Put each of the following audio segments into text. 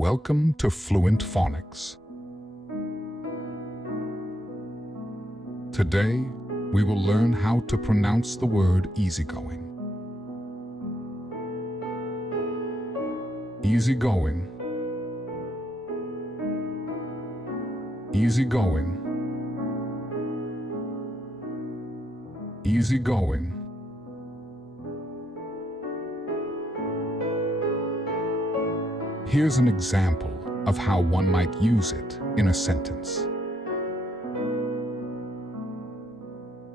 Welcome to Fluent Phonics. Today, we will learn how to pronounce the word easygoing. Easygoing. Easygoing. Easygoing. Here's an example of how one might use it in a sentence.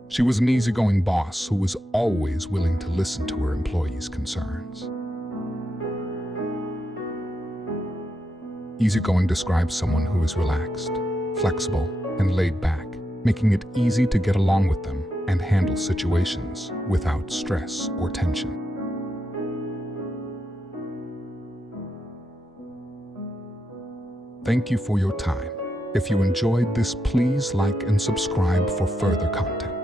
She was an easygoing boss who was always willing to listen to her employees' concerns. Easygoing describes someone who is relaxed, flexible, and laid back, making it easy to get along with them and handle situations without stress or tension. Thank you for your time. If you enjoyed this, please like and subscribe for further content.